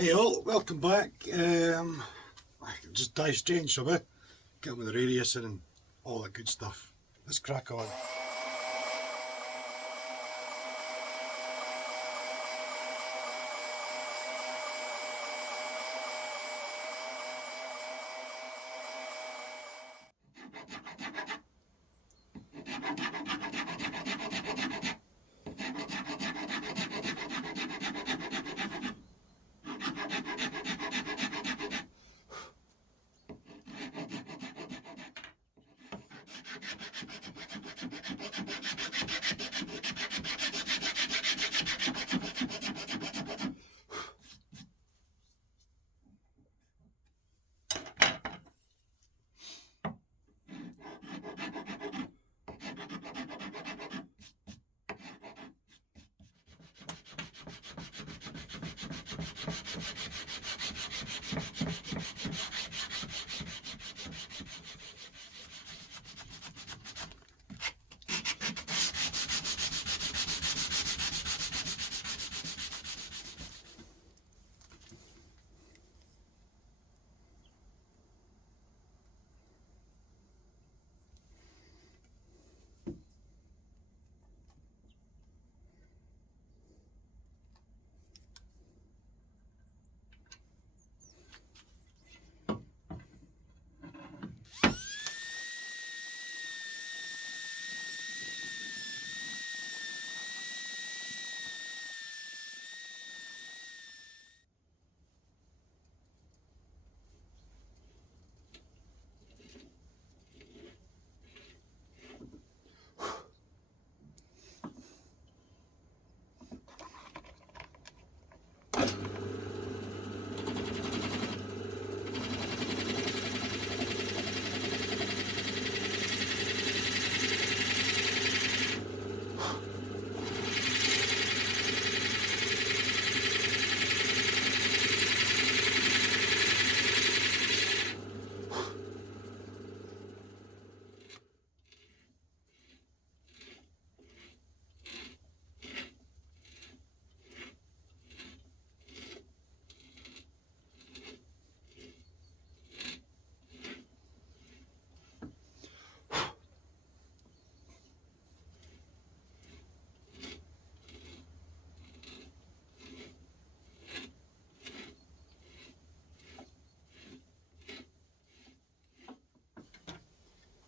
Hey all, welcome back. I can just dive straight in, shall we? Get on with the radiusing and all that good stuff. Let's crack on.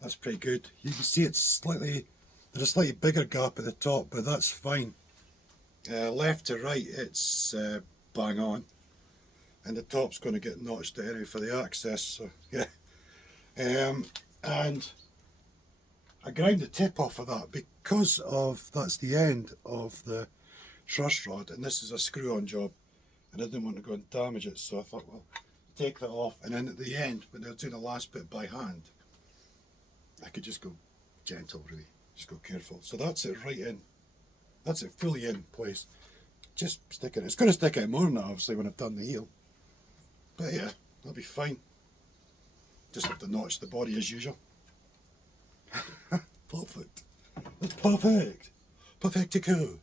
That's pretty good. You can see there's a slightly bigger gap at the top, but that's fine. Left to right, it's bang on. And the top's going to get notched anyway for the access, so yeah. And I grind the tip off of that because that's the end of the truss rod, and this is a screw-on job, and I didn't want to go and damage it, so I thought, well, take that off, and then at the end, when they're doing the last bit by hand, I could just go gentle, really, just go careful. So that's it right in, that's it fully in place. Just stick it, it's going to stick out more than that obviously when I've done the heel, but yeah, that'll be fine. Just have to notch the body as usual. Perfect, that's perfect, perfectico.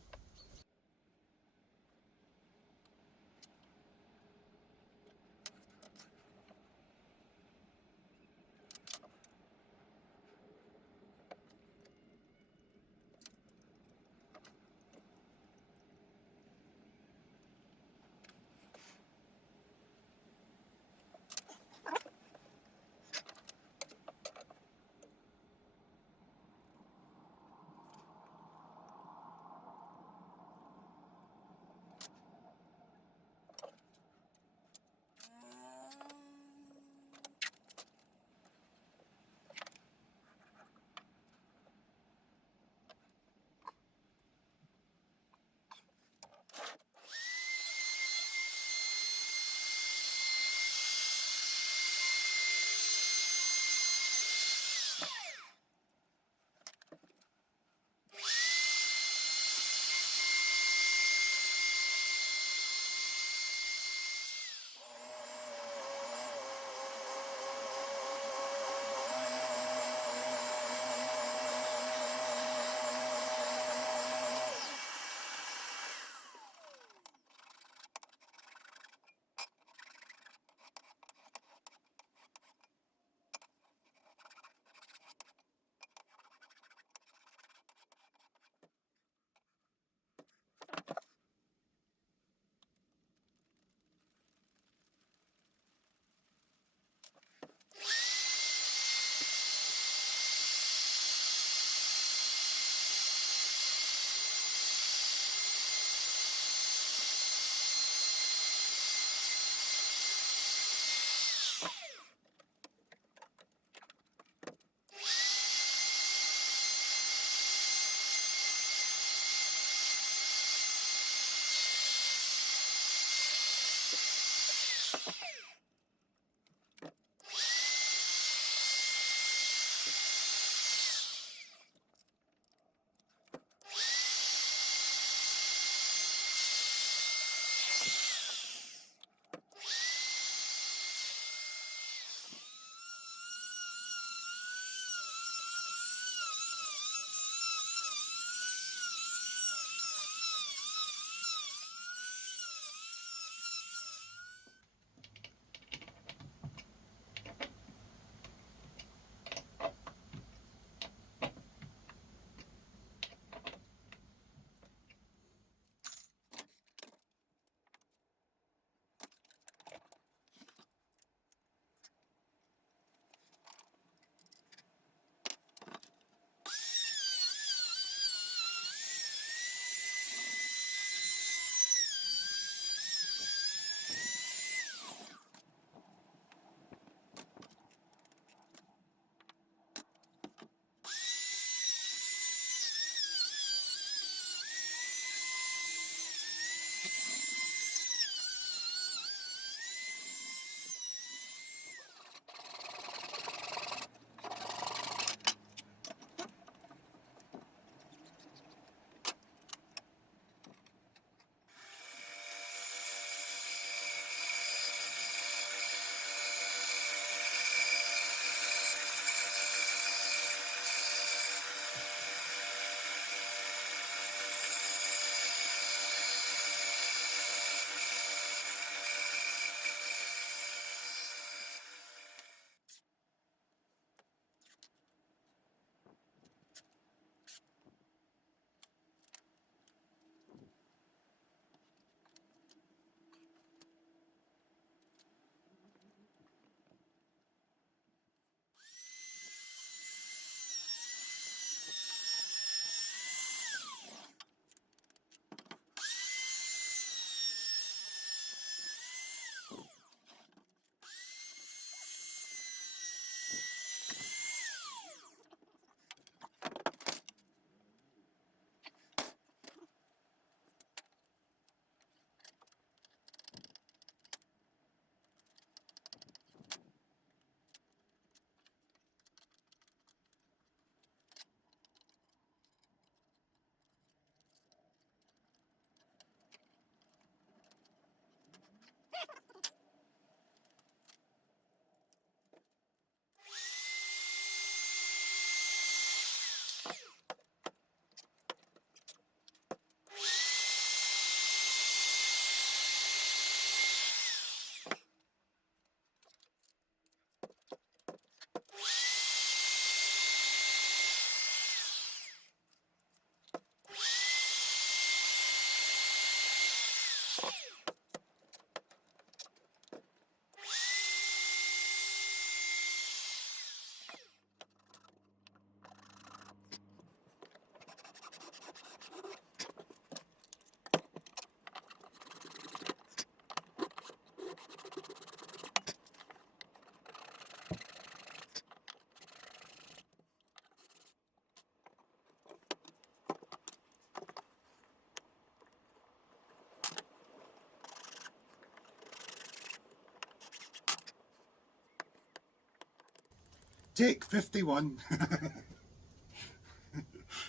Take 51.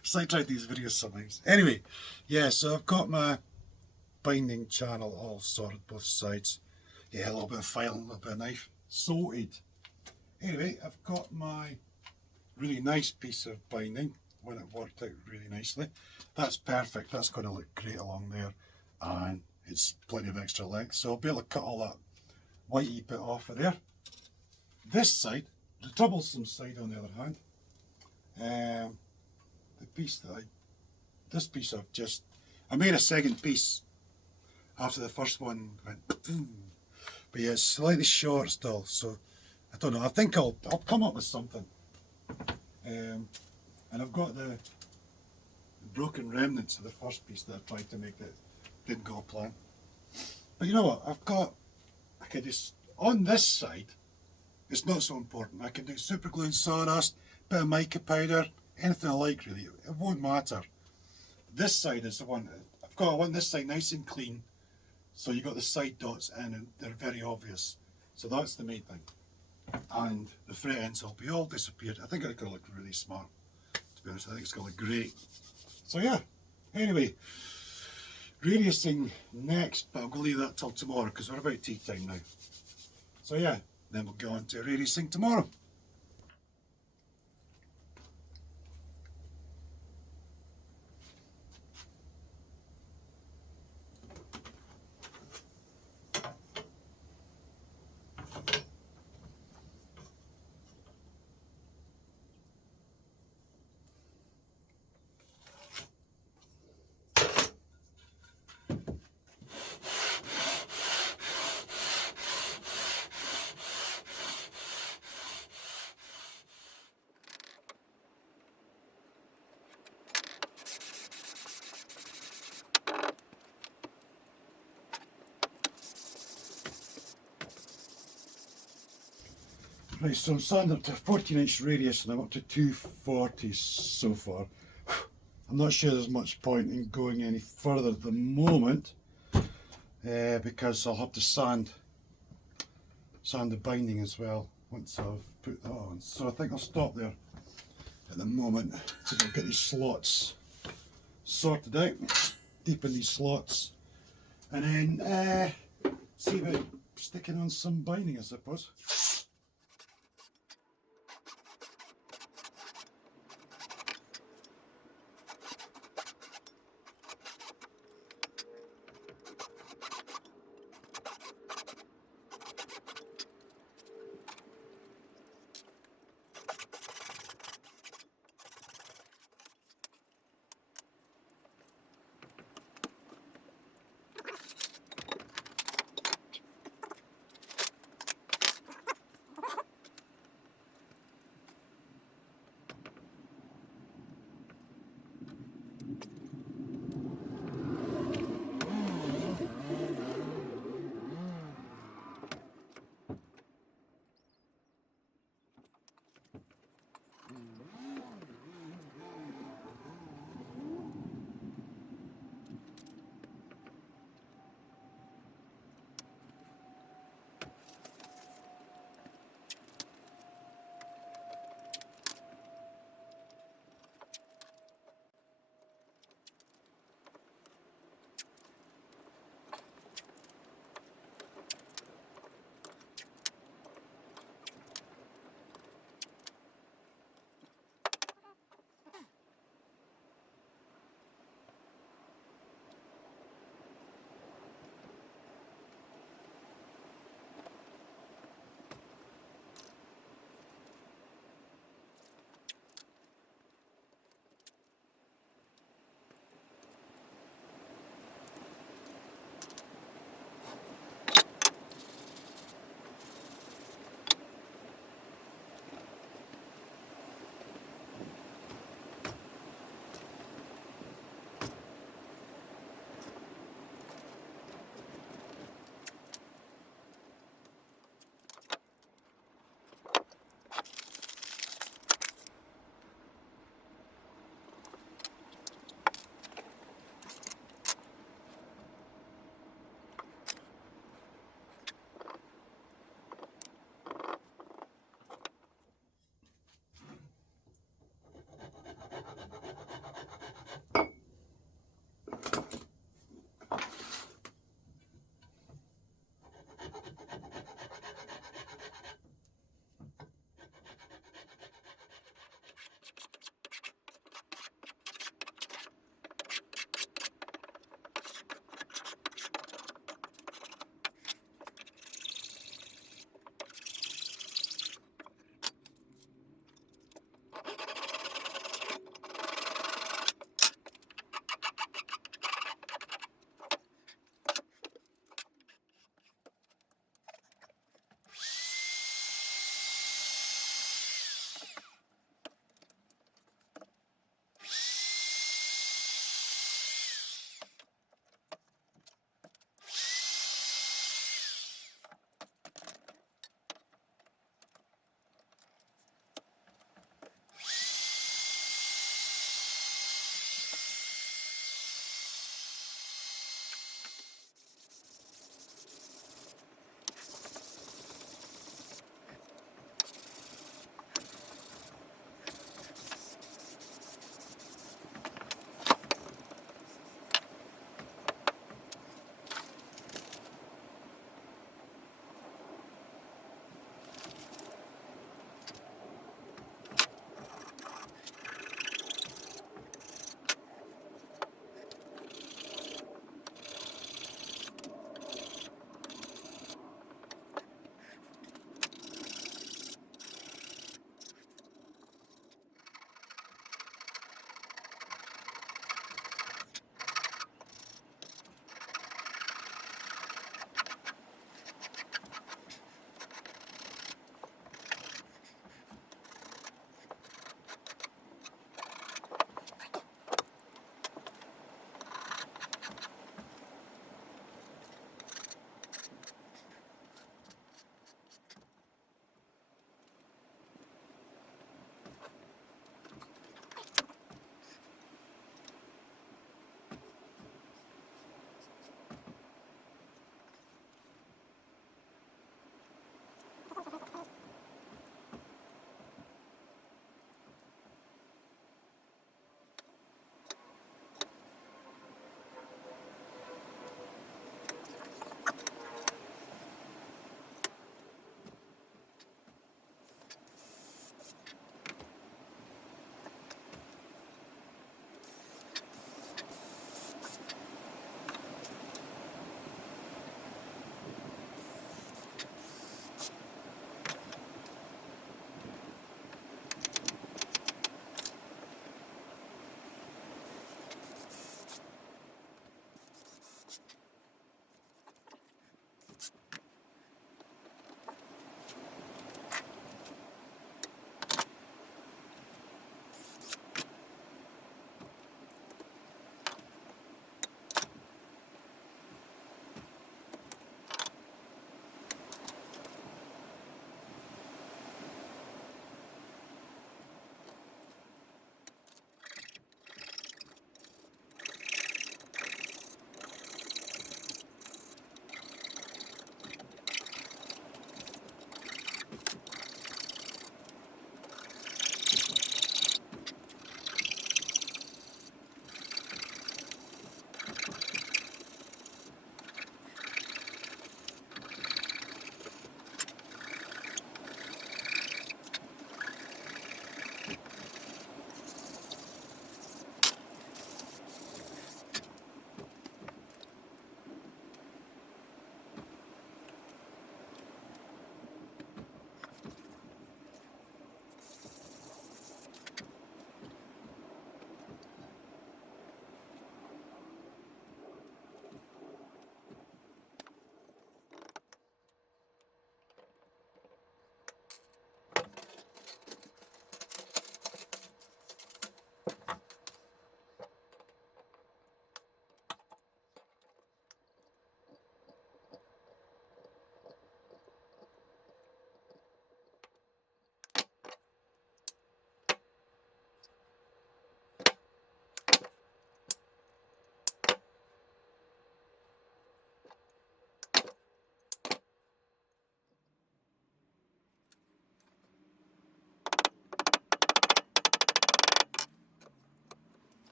It's like trying these videos sometimes. Anyway, yeah, so I've got my binding channel all sorted both sides. Yeah, a little bit of filing, a little bit of knife. Sorted. Anyway, I've got my really nice piece of binding when it worked out really nicely. That's perfect. That's going to look great along there. And it's plenty of extra length. So I'll be able to cut all that whitey bit off of there. This side, the troublesome side on the other hand, the piece that this piece I made a second piece after the first one went boom. But yeah, it's slightly short still, so I don't know, I think I'll come up with something. And I've got the broken remnants of the first piece that I tried to make that didn't go plan. But you know what, I could just, on this side, it's not so important. I can do super glue and sawdust, bit of mica powder, anything I like really. It won't matter. This side is the one, I want this side nice and clean. So you got the side dots in and they're very obvious. So that's the main thing. And the fret ends will be all disappeared. I think it's going to look really smart. To be honest, I think it's going to look great. So yeah, anyway, radiusing next, but I'm going to leave that till tomorrow because we're about tea time now. So yeah. Then we'll go on to radiusing tomorrow. Right, so I'm starting up to 14-inch radius and I'm up to 240 so far. I'm not sure there's much point in going any further at the moment, because I'll have to sand the binding as well once I've put that on. So I think I'll stop there at the moment. So I'll get these slots sorted out, deepen these slots, and then see about sticking on some binding, I suppose.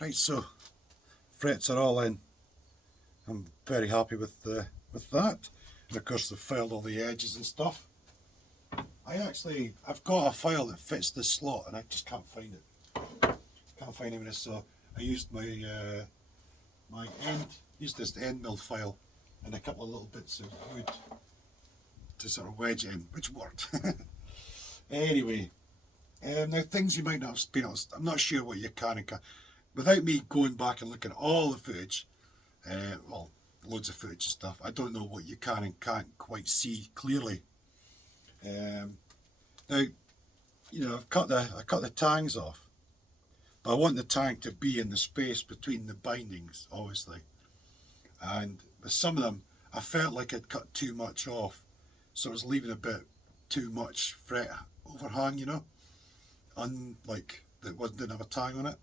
Right, so frets are all in. I'm very happy with that. And of course they've filed all the edges and stuff. I've got a file that fits this slot and I just can't find it. Can't find it, so I used this end mill file and a couple of little bits of wood to sort of wedge it in, which worked. Anyway, now things you might not have been able to, I'm not sure what you can and can't, without me going back and looking at all the footage, well, loads of footage and stuff, I don't know what you can and can't quite see clearly. Now, you know, I cut the tangs off, but I want the tang to be in the space between the bindings, obviously. And with some of them, I felt like I'd cut too much off, so I was leaving a bit too much fret overhang, you know, unlike that didn't have a tang on it.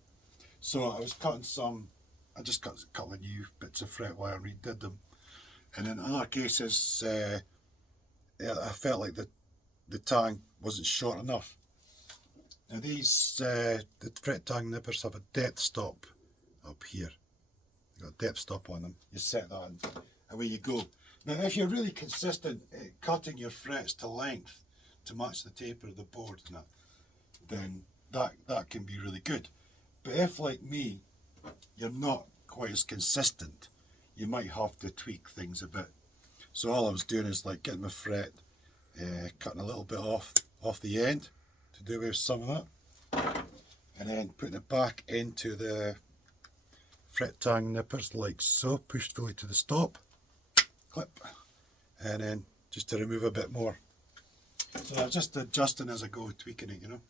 So I was cutting some. I just cut a couple of new bits of fret wire and redid them. And in other cases, I felt like the tang wasn't short enough. Now these the fret tang nippers have a depth stop up here. You've got a depth stop on them. You set that and away you go. Now if you're really consistent at cutting your frets to length to match the taper of the board and that, then that can be really good. But if, like me, you're not quite as consistent, you might have to tweak things a bit. So all I was doing is like getting my fret, cutting a little bit off the end to do with some of that, and then putting it back into the fret tang nippers like so, pushed fully to the stop, clip, and then just to remove a bit more. So I'm just adjusting as I go, tweaking it, you know.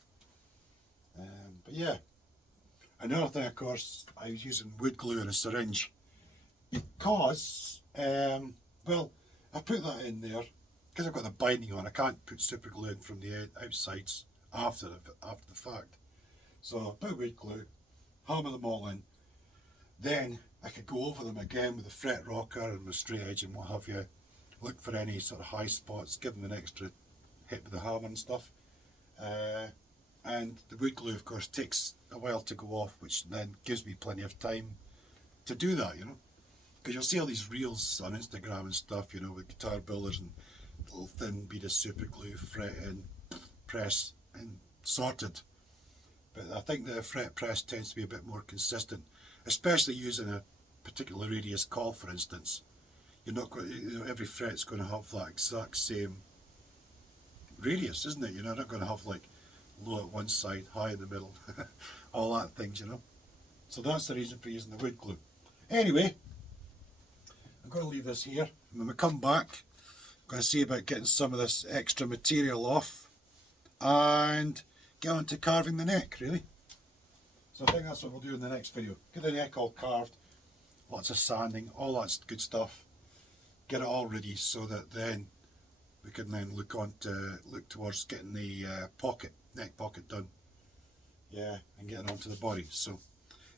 But yeah, another thing, of course, I was using wood glue and a syringe because, well, I put that in there because I've got the binding on. I can't put super glue in from the outsides after the fact. So I put wood glue, hammer them all in. Then I could go over them again with a fret rocker and with straight edge and what have you. Look for any sort of high spots, give them an extra hit with the hammer and stuff. And the wood glue, of course, takes a while to go off, which then gives me plenty of time to do that, you know. Because you'll see all these reels on Instagram and stuff, you know, with guitar builders and little thin bead of super glue, fret in, press and sorted. But I think the fret press tends to be a bit more consistent, especially using a particular radius call, for instance. You're not going, you know, every fret's going to have that exact same radius, isn't it? You're not going to have like low at one side, high in the middle, all that things, you know. So that's the reason for using the wood glue. Anyway, I'm going to leave this here. When we come back, I'm going to see about getting some of this extra material off and get on to carving the neck, really. So I think that's what we'll do in the next video. Get the neck all carved, lots of sanding, all that good stuff. Get it all ready so that then we can then look towards getting the neck pocket done. Yeah, and getting onto the body. So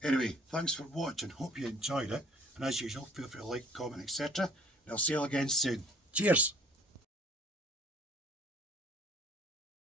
anyway, thanks for watching. Hope you enjoyed it. And as usual, feel free to like, comment, etc. And I'll see you all again soon. Cheers!